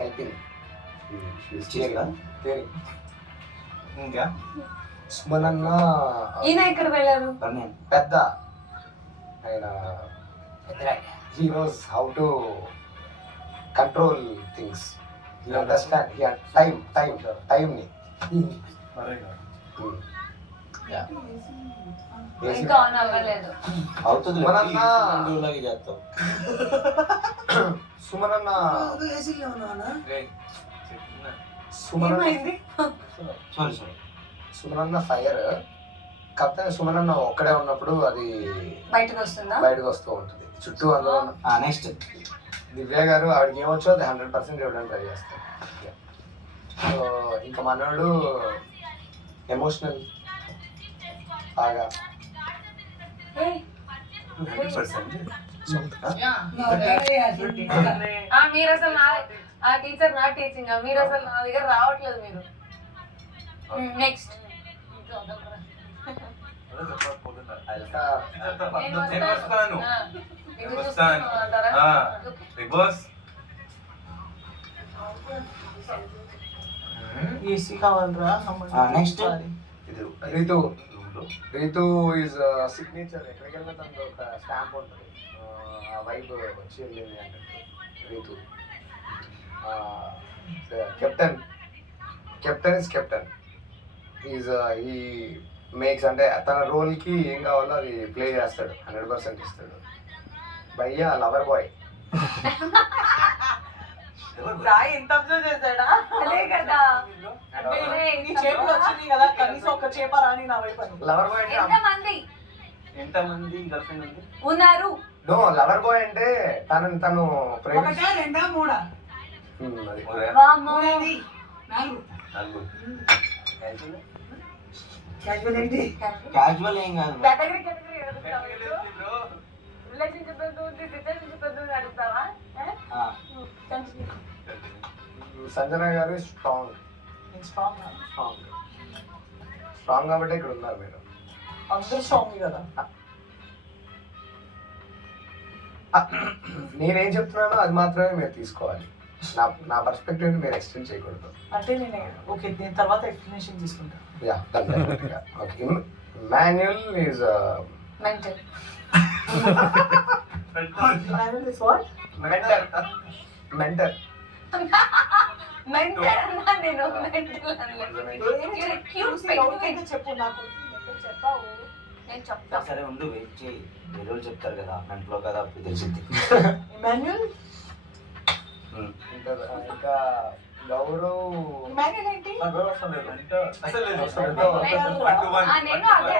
Helping. ఇంకా సుమన్ అన్న ఈయన ఎక్కడ వెళ్ళారు? పెద్ద ఆయన, he knows how to control things. He understand. He had time ni. ఇంకా ఆన్ అవ్వలేదు. అవుతుంది సుమన్ అన్న ఏమైంది? సుమన్ అన్న ఫైర్. కాకపోతే సుమన్ అన్న ఒక్కడే ఉన్నప్పుడు అది బయటకు వస్తూ ఉంటుంది చుట్టూ. అందులో నెక్స్ట్ దివ్య గారు ఆవిడకి ఏమొచ్చో అది 100% ఇవ్వడానికి ట్రై చేస్తారు. సో ఇంకా మనోడు ఎమోషనల్ బాగా. మీరు అసలు ఆ టీచర్ నా టీచింగ్, మీరు అసలు నా దగ్గర రావట్లేదు మీరు. నెక్స్ట్ ఏసీ కావాలరా. Next Ritu is signature. ఎక్కడికి వెళ్ళినా తనకు ఒక స్టాంప్ ఉంటుంది, ఆ వైబ్ వచ్చి వెళ్ళింది అన్నట్టు. Ritu captain is captain. ఈ మేక్స్ అంటే తన రోల్కి ఏం కావాలో అది ప్లే చేస్తాడు, 100% ఇస్తాడు. భయ్యా లవర్ బాయ్. ఎంత అబ్జర్వ్ చేశాడా? అదే కదా. నీ చేతులు వచ్చింది కదా, కనీసం ఒక చేప రాని నా వైపు. లవర్ బాయ్ ఎంతమంది గర్ల్ ఫ్రెండ్ ఉంది ఉన్నారు? నో, లవర్ బాయ్ అంటే తను ఒకటా రెండా మూడా? క్యాజువల్ ఏం కాదు. సంజన గారు స్ట్రాంగ్ కాబట్టి ఇక్కడ ఉన్నారు మీరు. అందరూ స్ట్రాంగ్ కదా. నేనేం చెప్తున్నానో అది మాత్రమే మీరు తీసుకోవాలి. నా పర్స్పెక్టివ్ మీరు ఎక్స్టెండ్ చేయకూడదు. అంటే నేను తర్వాత ఎక్స్ప్లెనేషన్ తీసుకుంటాను. Yeah, okay. Manual is mental. Mentor. చెప్పు నాకు చెప్పావు. నేను చెప్తా. సరే ఉండు, వెయిట్ చేయి. వేరే చెప్తారు కదా, మెంట్లో కదా, అప్పుడు తెలిసింది. మాన్యువల్ ఇంకా గౌరవ్. మాన్యువల్ ఏంటి? నేను అదే